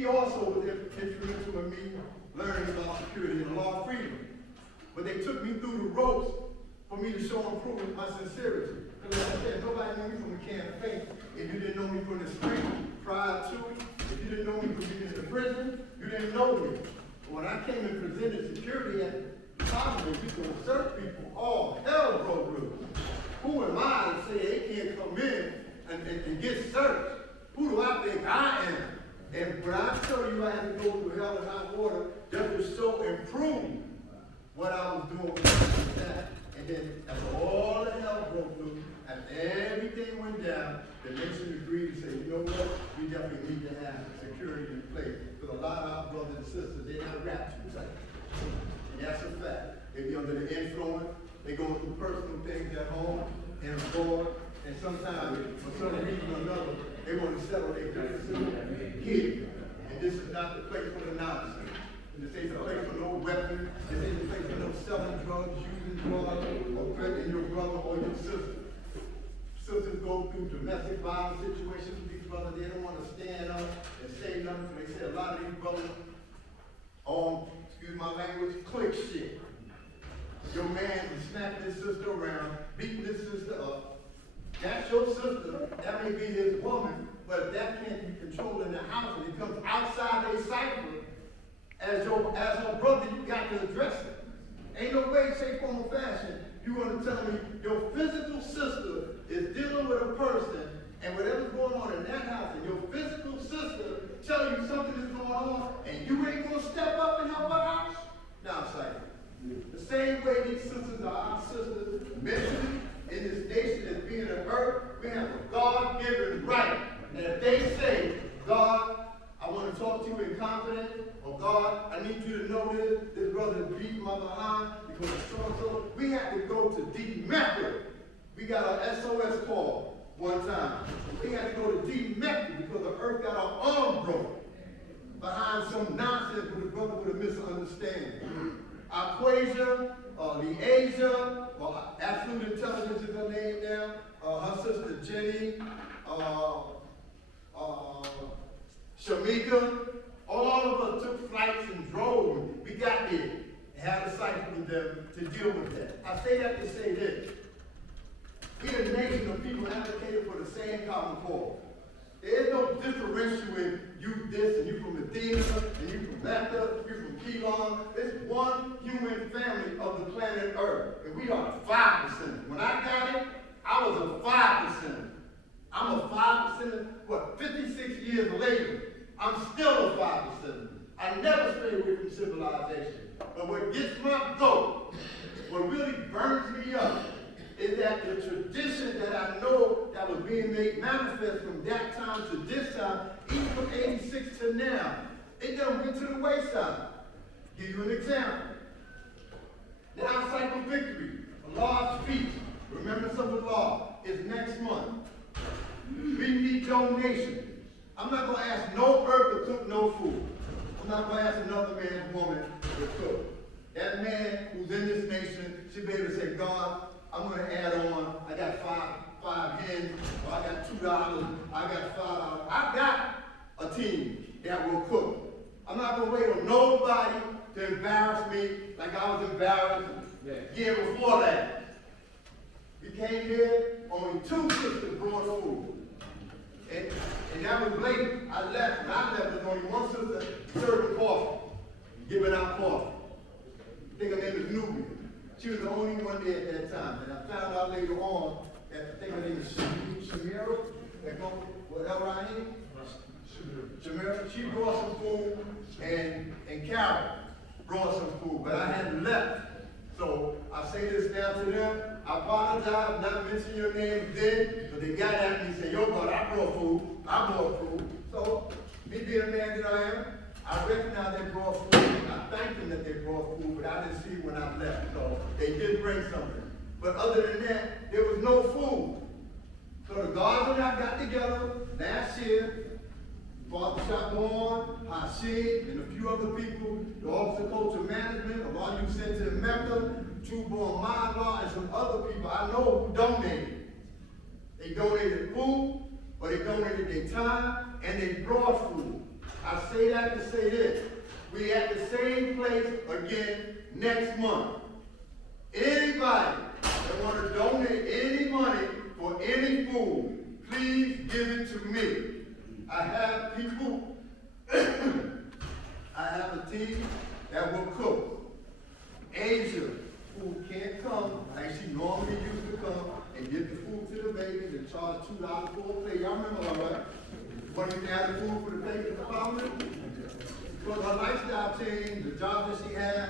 he also was instrumental in me learning about security and law freedom. But they took me through the ropes for me to show and prove my sincerity. Because like I said, nobody knew me from a can of paint. If you didn't know me from the street prior to it, if you didn't know me from being in the prison, you didn't know me. But when I came and presented security at the Congress, you could search people, all hell broke loose. Who am I to say they can't come in and get searched? Who do I think I am? And when I tell you I had to go through hell and hot water just to show and prove what I was doing with that. And then after all the hell broke loose, after everything went down, the nation agreed to say, you know what, we definitely need to have security in place. Because a lot of our brothers and sisters, they're not wrapped too tight. And that's a fact. They be under the influence, they going through personal things at home and abroad, and sometimes, for some reason or another, they want to settle their differences here. And this is not the place for the nonsense. And this ain't the place for no weapon. This ain't the place for no selling drugs, using drugs, or threatening your brother or your sister. Sisters go through domestic violence situations with these brothers. They don't want to stand up and say nothing. They say a lot of these brothers on, excuse my language, click shit. Your man is smacking his sister around, beating his sister up. That's your sister. That may be his woman, but if that can't be controlled in the house and it comes outside their cycle, as her brother, you got to address it. Ain't no way, shape, form, or fashion you want to tell me your physical sister is dealing with a person and whatever's going on in that house, and your physical sister tell you something is going on, and you ain't going to step up and help her out? Now, cycle. The same way these sisters are our sisters, mentally, in this nation as being an earth, we have a God-given right. And if they say, God, I want to talk to you in confidence, or God, I need you to know this brother is beating my behind because of so-and-so, we have to go to deep Mecca. We got our SOS call one time. We had to go to deep Mecca because the earth got our arm broken behind some nonsense with a brother with a misunderstanding. Aquasia, Leasia, Absolute Intelligence is her name now, her sister Jenny, Shamika, all of us took flights and drove. We got there and had a cycle with them to deal with that. I say that to say this. We're a nation of people advocating for the same common cause. There is no differential in you this and you from Medina and you from Mecca, you from Keelan. It's one human family of the planet Earth. And we are 5%. When I got it, I was a 5%. I'm a 5%. What, 56 years later, I'm still a 5%. I never stay away from civilization. But what gets my goat, what really burns me up, is that the tradition that I know that was being made manifest from that time to this time, even from 86 to now, it done went to the wayside. Give you an example. Now Cycle Victory, a large feast, Remembrance of the Law, is next month. We need donations. I'm not going to ask no earth to cook no food. I'm not going to ask another man's woman to cook. That man who's in this nation should be able to say, God, I'm going to add on, I got five hens, or I got $2, I got $5. I got a team that will cook. I'm not going to wait on nobody to embarrass me like I was embarrassed the year before that. We came here, only 2 sisters brought food. And that was late. I left. When I left, there was only one sister serving coffee, giving out coffee. I think her name is Nubia. She was the only one there at that time. And I found out later on that I think her name is Shamira, whatever I am. Shamira, she brought some food, and Carol brought some food, but I hadn't left. So I say this now to them. I apologize, not mentioning your name then, but they got at me and said, yo, God, I brought food. I brought food. So, me being a man that I am, I recognize they brought food. I thank them that they brought food, but I didn't see it when I left. So they did bring something. But other than that, there was no food. So the guards and I got together last year, Father Chapon, Hashid, and a few other people, the Office of Culture Management, of all you sent to Mecca, True-Born Mind-Law, and some other people I know who donated. They donated food, or they donated their time, and they brought food. I say that back to say this. We at the same place again next month. Anybody that want to donate any money for any food, please give it to me. I have people, I have a team that will cook. Asia, who can't come, like she normally used to come and get the food to the babies and charge $2 for a plate. Y'all remember all right? When you add the food for the baby at the parliament? Because her lifestyle changed, the job that she had,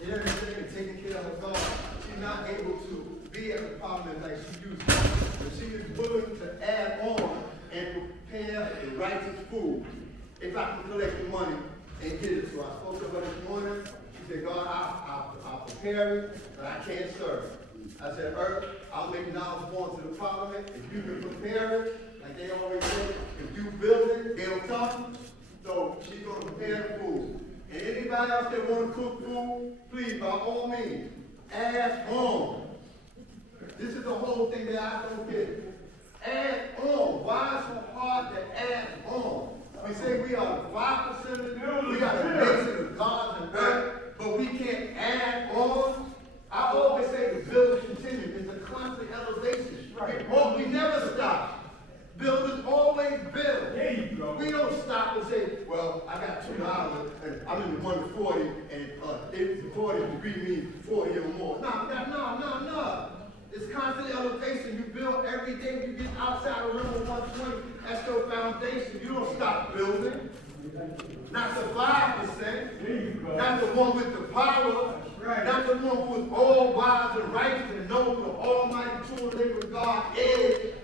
and everything, and taking care of her dog, she's not able to be at the parliament like she used to. But she is willing to add on and prepare the righteous food. If I can collect the money and get it to her. I spoke to her this morning. She said, God, I'll prepare it, but I can't serve. I said, Earth, I'll make knowledge born to the parliament. If you can prepare it, like they always say, if you build it, they'll come. So she's going to prepare the food. And anybody else that want to cook food, please, by all means, add on. This is the whole thing that I don't get. Add on. Why is it so hard to add on? We say we are 5%, we got a nation of gods and earth, but we can't add on. I always say the build continue. It's a constant elevation. Right. We never stop. Builders always build. There you go. We don't stop and say, well, I got $2 and I'm in the 140 and it's 40 degree means 40 or more. No. It's constant elevation. You build every day. When you get outside of level 120, that's your foundation. You don't stop building. Not the 5%. Not the one with the power. Right. Not the one who is all wise and righteous and knows the almighty true and living God is.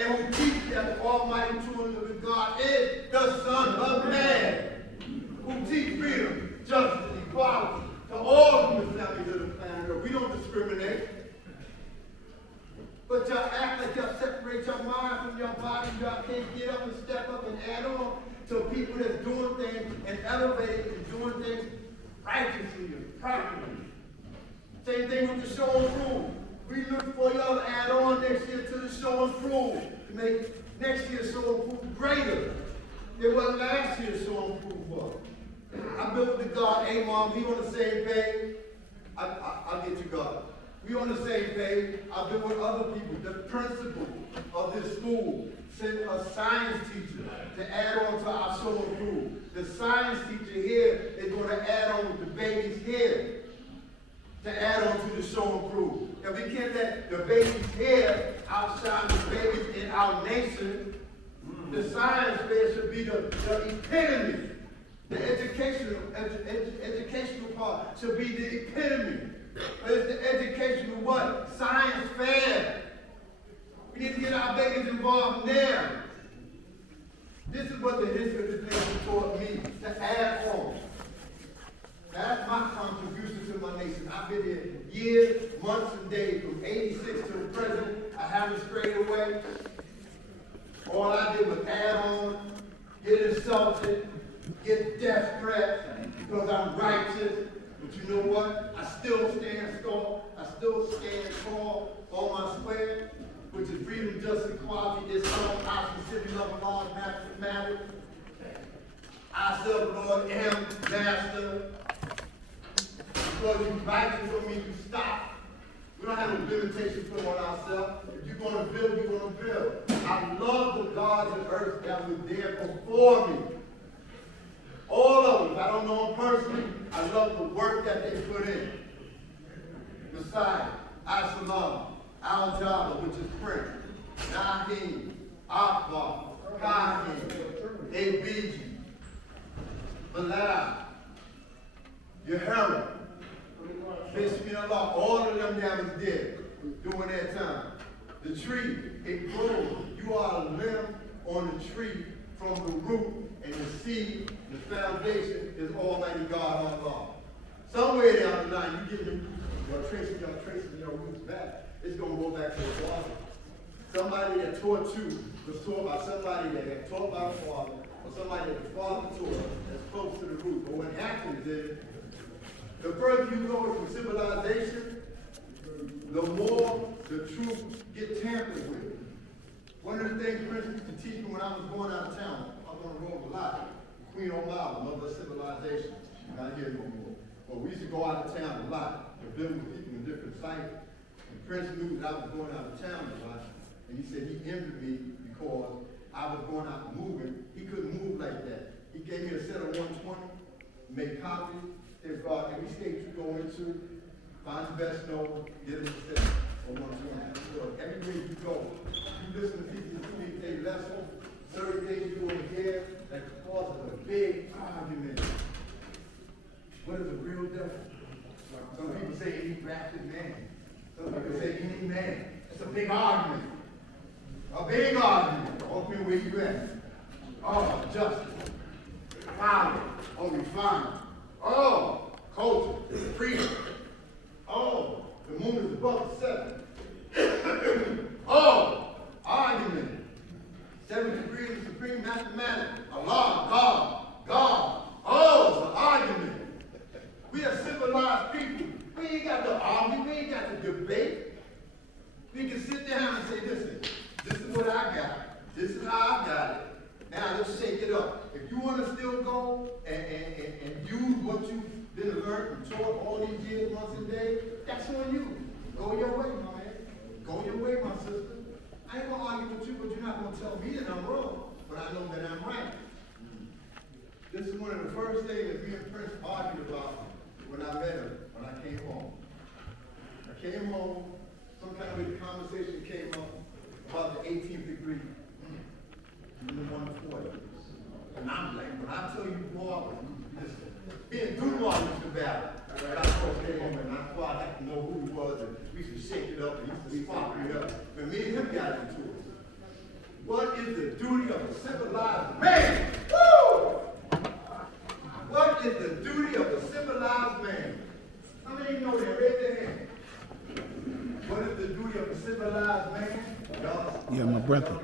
And who teaches that the almighty true and living God is the Son of Man. Who teach freedom, justice, and equality to all of the families of the planet Earth. We don't discriminate. But y'all act like y'all separate your mind from your body. Y'all can't get up and step up and add on to people that's doing things and elevating and doing things righteously and properly. Same thing with the show and prove. We look for y'all to add on next year to the show and prove. To make next year's show and prove greater than what last year's show and prove was. I built with God, Amon, we on the same page. I'll get you God. We on the same page. I've been with other people. The principal of this school sent a science teacher to add on to our show and prove. The science teacher here is going to add on with the babies here to add on to the show and prove. And we can't let the babies here outshine the babies in our nation. The science fair should be the epitome. The educational part should be the epitome. But it's the educational what? Science fair. We need to get our babies involved now. This is what the history of this nation taught me, to add on. Now that's my contribution to my nation. I've been here years, months, and days, from 86 to the present. I haven't strayed away. All I did was add on, get insulted, get death threats because I'm righteous. But you know what? I still stand tall. I still stand tall on my square, which is freedom, justice, equality. This song, I consider love of all matter. I serve the Lord, am master. Because you righteous don't mean you stop. We don't have no limitation put on ourselves. If you're going to build, you're going to build. I love the gods of earth that were there before me. All of them. I don't know them personally. I love the work that they put in. Messiah, Absalom, Al-Jabba, which is Prince, Nahim, Akbar, Kahin, Abiji, Bilal, Yehoram, Bismillah, all of them that was there during that time. The tree, it grows. You are a limb on the tree from the root, and the seed, the foundation is Almighty God Allah. Somewhere down the line, you're tracing your roots back. It's going to go back to the Father. Somebody that taught you was taught by somebody that had taught by the Father, or somebody that the Father taught that's close to the root. But what happens is, the further you go from civilization, the more the truth gets tampered with. One of the things Prince used to teach me when I was going out of town, I was on the road a lot. Queen O'Malley, mother of civilization. She's not here no more. But we used to go out of town a lot to build with people in different sites. And Prince knew that I was going out of town a lot. And he said he envied me because I was going out moving. He couldn't move like that. He gave me a set of 120, made copies. Said, God, every state you go into, find the best note, get it a set of 120. So everywhere you go, you listen to people who need their lesson. Certain days you go in here, that causes a big argument. What is a real devil? Some people say any grafted man. Some people say any man. It's a big argument. A big argument. Open where you at. Oh, justice. Power. Oh, refinement. Oh, culture. Freedom. Oh, the moon is above the 7. Oh, argument. 7 degrees of supreme mathematics. Allah, God. Oh, it's an argument. We are civilized people. We ain't got to argue. We ain't got to debate. We can sit down and say, listen, this is what I got. This is how I got it. Now let's shake it up. If you want to still go and use what you've been learned and taught all these years, months and days, that's on you. Go your way, my man. Go your way, my sister. I ain't gonna argue with you, but you're not gonna tell me that I'm wrong. But I know that I'm right. This is one of the first things that me and Prince argued about when I met him, when I came home. I came home, some kind of a conversation came up about the 18th degree. You the 140. And I'm like, when I tell you, boy, listen, being Duval used to battle. When I first came home and I thought I didn't know who he was, and we used to shake it up and he used to spark me up. But me and him got into it. What is the duty of a civilized man? Woo! What is the duty of a civilized man? How many know that? Raise their hand. What is the duty of a civilized man? Yeah, my brother.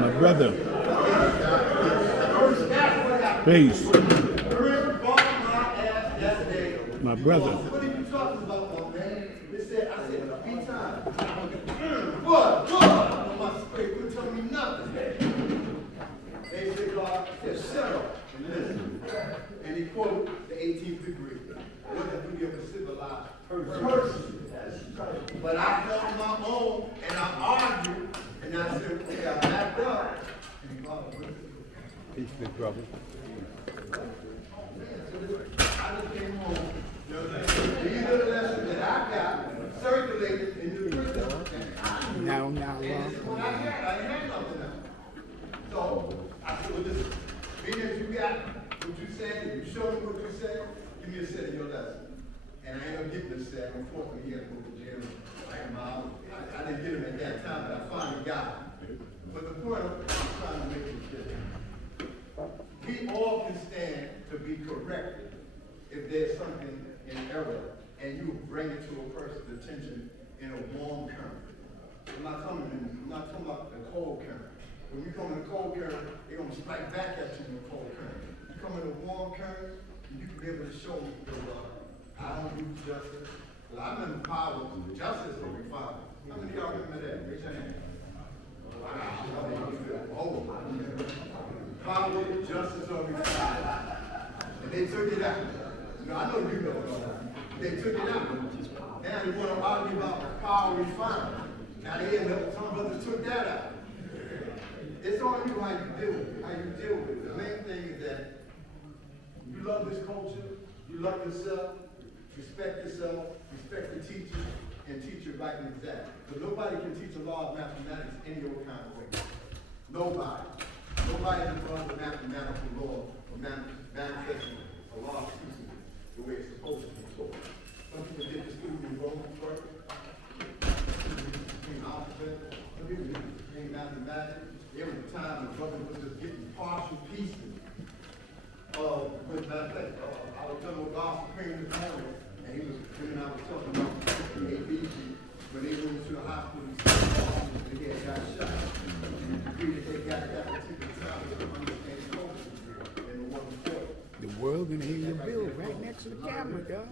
My brother. Peace. My brother. What are you talking about, my man? They said, I said, 3 times. What? On my spirit, couldn't tell me nothing. They said, God said, shut up and listen. And he quoted the 18th degree. What is the duty of a civilized person? But I held my own and I argued and I said, okay, I backed up. And God, what is it? Peace, big brother. I just came home. These are the lessons that I got circulated in the prison. Now, And this is what I had. I had nothing else. So I said, well, listen, being that you got what you said, and you showed me what you said, give me a set of your lesson. And I ended up getting this set. Unfortunately, he had to go to jail. I didn't get him at that time, but I finally got him. But the point I'm trying to make is this. We all can stand to be corrected if there's something in error and you bring it to a person's attention in a warm current. I'm not talking about the cold current. When you come in a cold current, they're going to strike back at you in a cold current. You come in a warm current, and you can be able to show me, I don't do justice. Well, I remember power, justice will be found. How many of y'all remember that? Raise your hand. Oh, power, justice, or refinement. And they took it out. You know, I know you know. They took it out. Now they want to argue about power refinement. Now they end up, some brothers took that out. It's on you how you deal with it, how you deal with it. The main thing is that you love this culture, you love yourself, respect the teachers, and teach it right and exact. But nobody can teach a law of mathematics any old kind of way. Nobody. Nobody can run the mathematical law or manifesting a law of teaching the way it's supposed to be taught. Some people get the student wrong first. Between alphabet, some people get between mathematics. There was a time when brother was just getting partial pieces of with mathematics. I was telling what God Supreme this morning, and he was when I was talking about the ABC, when they went to the hospital, they had got shot. They got that particular time to understand COVID and the one before. The world gonna hear your bill right next to the camera, dog.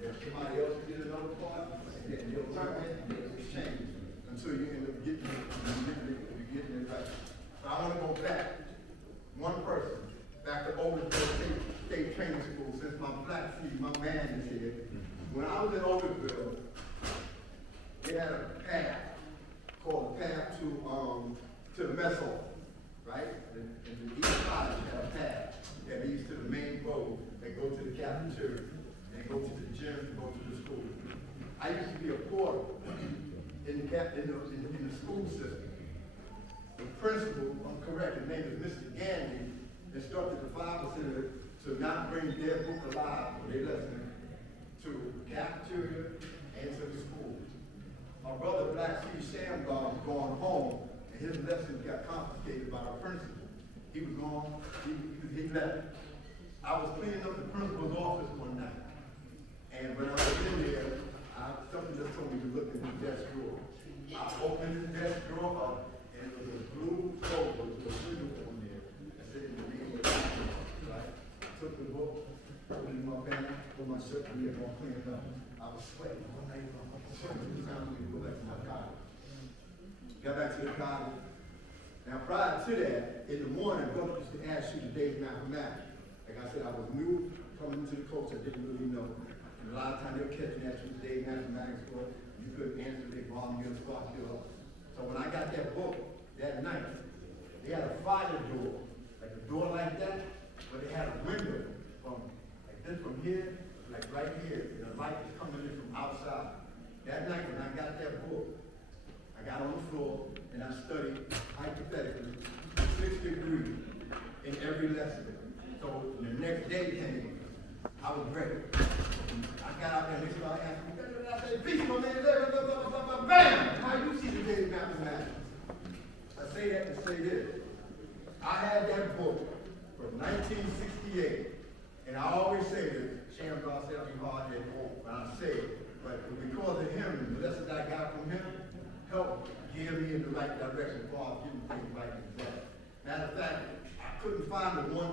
Somebody else get another part, and then you'll turn it and change until you end up getting it right. to the mess hall, right? And each college had a path that leads to the main road, that go to the cafeteria, and go to the gym, and go to the school. I used to be a porter in the school system. The principal, I'm correct, his name is Mr. Gandy, instructed the 5% to not bring their book alive or their lesson to the cafeteria and to the school. My brother, Black Steve Shamgar, was going home, and his lessons got confiscated by the principal. He was gone, he left. I was cleaning up the principal's office one night, and when I was in there, something just told me to look in his desk drawer. I opened his desk drawer up, and it was a blue folder with a window on there that said the name of the principal, right? I took the book, put it in my bag, put my shirt, and we were going to clean it up. I was sweating all night long. It was time for me to go back to my college. Got back to the college. Now, prior to that, in the morning, brother used to ask you the day's mathematics. Like I said, I was new coming into the coach, I didn't really know. And a lot of times they'll catch me at you the day's mathematics for you couldn't answer, they bomb you or spark you up. So when I got that book that night, they had a fire door, like a door like that, but they had a window from like this from here, like right here, and the light was coming in from outside. That night when I got that book, I got on the floor and I studied hypothetically 6 degrees in every lesson. So the next day came, I was ready. I got out there and they started asking me, I said, peace, my man, bam! How you see the day's mathematics? I say that to say this. I had that book from 1968, and I always say this, Shamgar said I'm hard at home when I say it, but because of him and the lessons I got from him, helped gear me in the right direction for getting things right and exact. Matter of fact, I couldn't find the one